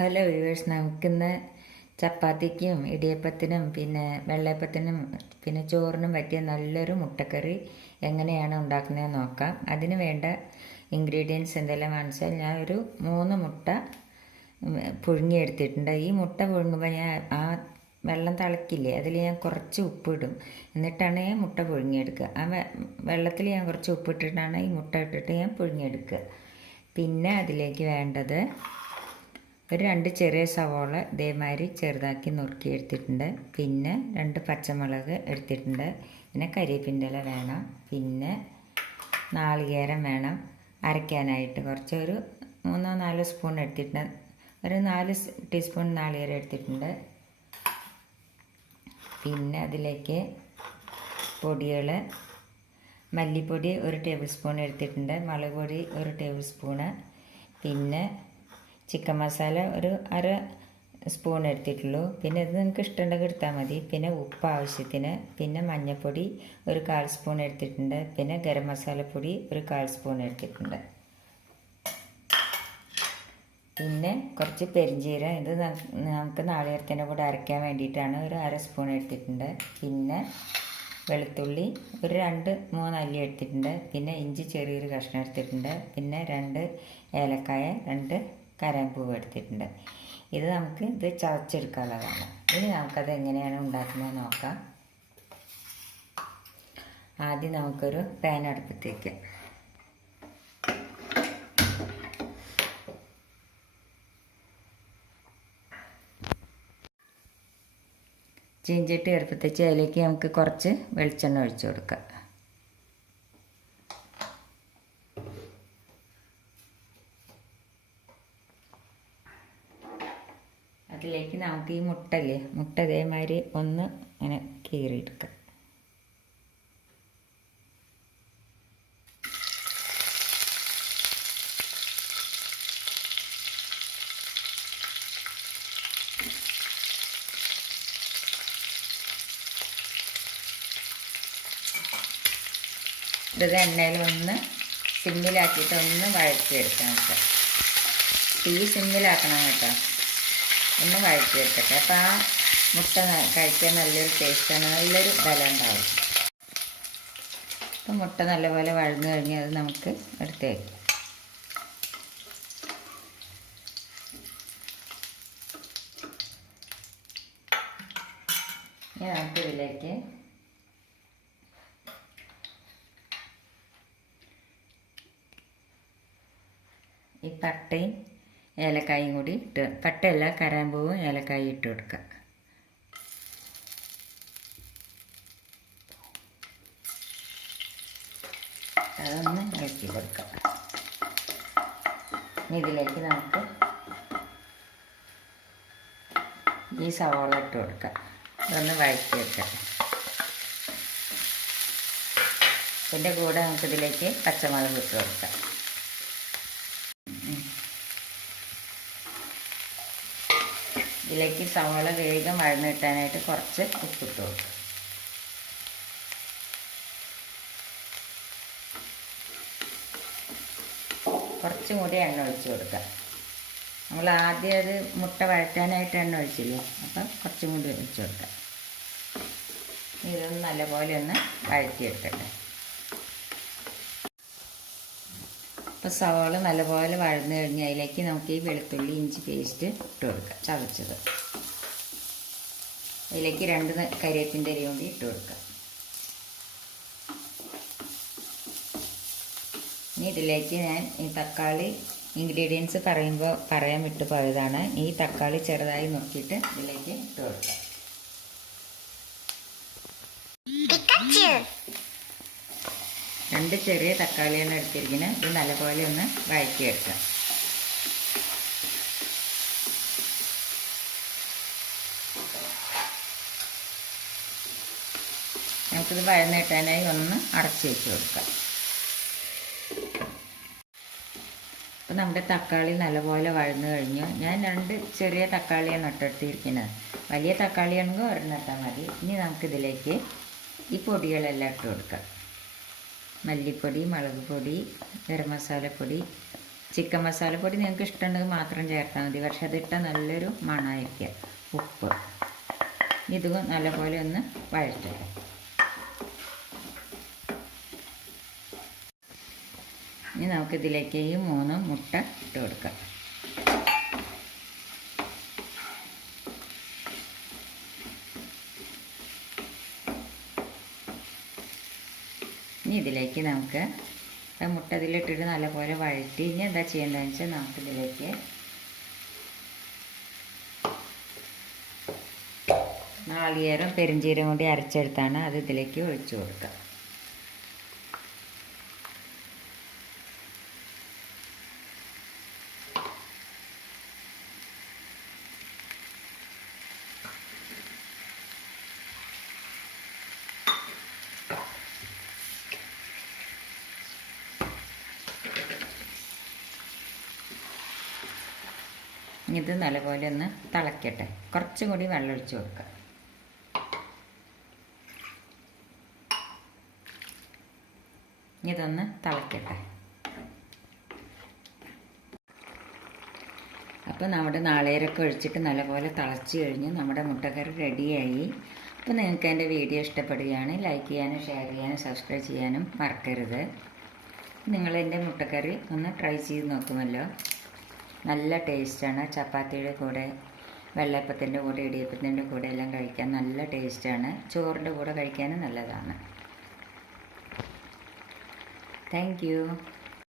Hello viewers, നമുക്കിന്ന് ചപ്പാത്തിക്കും ഇടിയപ്പത്തിനും പിന്നെ വെള്ളയപ്പത്തിനും പിന്നെ ചോറിനും പറ്റിയ നല്ലൊരു മുട്ടക്കറി എങ്ങനെയാണ് ഉണ്ടാക്കുന്നതെന്ന് നോക്കാം. അതിന് വേണ്ട ഇൻഗ്രീഡിയൻസ് എന്തെല്ലാമാണെന്ന് വെച്ചാൽ ഞാൻ ഒരു 3 മുട്ട പുഴുങ്ങിയെടുത്തിട്ടുണ്ട്. ഈ മുട്ട പുഴുങ്ങുമ്പോൾ ഞാൻ ആ വെള്ളം തിളക്കില്ലേ, അതിൽ ഞാൻ കുറച്ച് ഉപ്പിടും. എന്നിട്ടാണ് ഞാൻ മുട്ട പുഴുങ്ങിയെടുക്കുക. ആ വെള്ളത്തിൽ ഞാൻ കുറച്ച് ഉപ്പിട്ടിട്ടാണ് ഈ മുട്ട ഇട്ടിട്ട് ഞാൻ പുഴുങ്ങിയെടുക്കുക. പിന്നെ അതിലേക്ക് വേണ്ടത് ഒരു 2 ചെറിയ സവോള ഇതേമാതിരി ചെറുതാക്കി നുറുക്കി എടുത്തിട്ടുണ്ട്. പിന്നെ 2 പച്ചമുളക് എടുത്തിട്ടുണ്ട്. പിന്നെ കരിവേപ്പിൻ്റെ ഇല വേണം. പിന്നെ നാളികേരം വേണം അരയ്ക്കാനായിട്ട്. കുറച്ച് ഒരു 3-4 സ്പൂൺ എടുത്തിട്ടുണ്ട്. ഒരു 4 ടീസ്പൂൺ നാളികേരം എടുത്തിട്ടുണ്ട്. പിന്നെ അതിലേക്ക് പൊടികൾ, മല്ലിപ്പൊടി 1 ടേബിൾ സ്പൂൺ എടുത്തിട്ടുണ്ട്. മുളക് പൊടി 1 ടേബിൾ സ്പൂണ്. പിന്നെ ചിക്കൻ മസാല ഒരു 1/2 സ്പൂൺ എടുത്തിട്ടുള്ളൂ. പിന്നെ ഇത് നിങ്ങൾക്ക് ഇഷ്ടമുണ്ടെങ്കിൽ എടുത്താൽ മതി. പിന്നെ ഉപ്പ് ആവശ്യത്തിന്. പിന്നെ മഞ്ഞൾപ്പൊടി ഒരു 1/4 സ്പൂൺ എടുത്തിട്ടുണ്ട്. പിന്നെ ഗരം മസാലപ്പൊടി ഒരു 1/4 സ്പൂൺ എടുത്തിട്ടുണ്ട്. പിന്നെ കുറച്ച് പെരിഞ്ജീരകം, ഇത് നമുക്ക് നാളികേരത്തിൻ്റെ കൂടെ അരയ്ക്കാൻ വേണ്ടിയിട്ടാണ്, ഒരു 1/2 സ്പൂൺ എടുത്തിട്ടുണ്ട്. പിന്നെ വെളുത്തുള്ളി ഒരു 2-3 അല്ലി എടുത്തിട്ടുണ്ട്. പിന്നെ ഇഞ്ചി ചെറിയൊരു കഷ്ണം എടുത്തിട്ടുണ്ട്. പിന്നെ 2 ഏലക്കായ, 2 കരാമ്പൂവ് എടുത്തിട്ടുണ്ട്. ഇത് ചതച്ചെടുക്കാനുള്ളതാണ്. ഇനി നമുക്കത് എങ്ങനെയാണ് ഉണ്ടാക്കുന്നത് നോക്കാം. ആദ്യം നമുക്കൊരു പാൻ അടുപ്പത്തേക്ക് ചീഞ്ചട്ടി അടുപ്പത്തേക്ക് അതിലേക്ക് നമുക്ക് കുറച്ച് വെളിച്ചെണ്ണ ഒഴിച്ചു കൊടുക്കാം. അതിലേക്ക് നമുക്ക് ഈ മുട്ട ഇതേമാതിരി ഒന്ന് ഇങ്ങനെ കീറിയെടുക്കാം. ഇത് എണ്ണയിൽ ഒന്ന് സിമ്മിലാക്കിയിട്ട് ഒന്ന് വഴറ്റിയെടുക്കാം. തീ സിമ്മിലാക്കണം കേട്ടോ. ഒന്ന് വഴറ്റിയെടുക്കട്ടെ. അപ്പോൾ ആ മുട്ട കഴിക്കാൻ നല്ലൊരു ടേസ്റ്റാണ്, നല്ലൊരു ബലം ഉണ്ടാവും. അപ്പോൾ മുട്ട നല്ലപോലെ വഴന്നു കഴിഞ്ഞാൽ അത് നമുക്ക് എടുത്ത് വയ്ക്കാം. ഇനി നമുക്കിതിലേക്ക് ഈ പട്ടയും ഏലക്കായും കൂടി ഇട്ട്, പട്ടയല്ല കരാമ്പൂവും ഏലക്കായും ഇട്ട് കൊടുക്കുക. അതൊന്ന് ഇളക്കി കൊടുക്കുക. ഇനി ഇതിലേക്ക് നമുക്ക് ഈ സവാള ഇട്ട് കൊടുക്കുക. അതൊന്ന് വഴറ്റി വെക്കുക. ഇതിൻ്റെ കൂടെ നമുക്കിതിലേക്ക് പച്ചമുളക് ഇട്ട് കൊടുക്കാം. ഇതിലേക്ക് സവാള വേഗം വഴന്ന് കിട്ടാനായിട്ട് കുറച്ച് ഉപ്പിട്ട് കൊടുക്കുക. കുറച്ചും കൂടി എണ്ണ ഒഴിച്ച് കൊടുക്കുക. നമ്മൾ ആദ്യം അത് മുട്ട വഴറ്റാനായിട്ട് എണ്ണ ഒഴിച്ചില്ലേ, അപ്പം കുറച്ചും കൂടി ഒഴിച്ച് കൊടുക്കുക. ഇതൊന്ന് നല്ലപോലെ ഒന്ന് വഴറ്റിയെടുക്കട്ടെ. അപ്പോൾ സവാള നല്ലപോലെ വഴന്ന് കഴിഞ്ഞ് അതിലേക്ക് നമുക്ക് ഈ വെളുത്തുള്ളി ഇഞ്ചി പേസ്റ്റ് ഇട്ട് കൊടുക്കുക, ചതച്ചത്. അതിലേക്ക് 2 കരിവേപ്പിൻ്റെ ഇല കൂടി ഇട്ട് കൊടുക്കുക. ഇനി ഇതിലേക്ക് ഞാൻ ഈ തക്കാളി ഇൻഗ്രീഡിയൻസ് പറയാൻ വിട്ടു പോയതാണ്. ഈ തക്കാളി ചെറുതായി നോക്കിയിട്ട് ഇതിലേക്ക് ഇട്ട് കൊടുക്കുക. രണ്ട് ചെറിയ തക്കാളിയാണ് എടുത്തിരിക്കുന്നത്. ഇത് നല്ലപോലെ ഒന്ന് വഴറ്റിയെടുക്കാം. നമുക്കിത് വഴന്നിട്ടാനായി ഒന്ന് അടച്ചു വെച്ച് കൊടുക്കാം. അപ്പോൾ നമ്മുടെ തക്കാളി നല്ലപോലെ വഴന്നു കഴിഞ്ഞു. ഞാൻ 2 ചെറിയ തക്കാളിയാണ് ഇട്ടെടുത്തിരിക്കുന്നത്. വലിയ തക്കാളിയാണെങ്കിൽ ഒരെണ്ണം ഇട്ടാൽ മതി. ഇനി നമുക്കിതിലേക്ക് ഈ പൊടികളെല്ലാം ഇട്ട് കൊടുക്കാം. മല്ലിപ്പൊടി, മുളക് പൊടി, ഗരം മസാലപ്പൊടി, ചിക്കൻ മസാലപ്പൊടി നിങ്ങൾക്ക് ഇഷ്ടമുണ്ടെങ്കിൽ മാത്രം ചേർത്താൽ മതി. പക്ഷെ അതിട്ടാൽ നല്ലൊരു മണമായിരിക്കുക. ഉപ്പ് ഇതും നല്ലപോലെ ഒന്ന് വഴറ്റുക. ഇനി നമുക്കിതിലേക്ക് ഈ 3 മുട്ട ഇട്ട് കൊടുക്കാം. ഇനി ഇതിലേക്ക് നമുക്ക് മുട്ട ഇതിലിട്ടിട്ട് നല്ലപോലെ വഴറ്റി ഇനി എന്താ ചെയ്യേണ്ടതെന്ന് വെച്ചാൽ നമുക്കിതിലേക്ക് നാളികേരം പെരുംജീരകം കൂടി അരച്ചെടുത്താണ് അത് ഇതിലേക്ക് ഒഴിച്ചു കൊടുക്കുക. ഇത് നല്ലപോലെ ഒന്ന് തിളക്കട്ടെ. കുറച്ചും കൂടി വെള്ളം ഒഴിച്ച് കൊടുക്കുക. ഇതൊന്ന് തിളക്കട്ടെ. അപ്പോൾ നമ്മുടെ നാളികേരമൊക്കെ ഒഴിച്ചിട്ട് നല്ലപോലെ തിളച്ച് കഴിഞ്ഞ് നമ്മുടെ മുട്ടക്കറി റെഡിയായി. അപ്പോൾ നിങ്ങൾക്ക് എൻ്റെ വീഡിയോ ഇഷ്ടപ്പെടുകയാണ് ലൈക്ക് ചെയ്യാനും ഷെയർ ചെയ്യാനും സബ്സ്ക്രൈബ് ചെയ്യാനും മറക്കരുത്. നിങ്ങളെൻ്റെ മുട്ടക്കറി ഒന്ന് ട്രൈ ചെയ്ത് നോക്കുമല്ലോ. നല്ല ടേസ്റ്റാണ്. ചപ്പാത്തിയുടെ കൂടെ, വെള്ളയപ്പത്തിൻ്റെ കൂടെ, ഇടിയപ്പത്തിൻ്റെ കൂടെ എല്ലാം കഴിക്കാൻ നല്ല ടേസ്റ്റാണ്. ചോറിൻ്റെ കൂടെ കഴിക്കാനും നല്ലതാണ്. Thank you.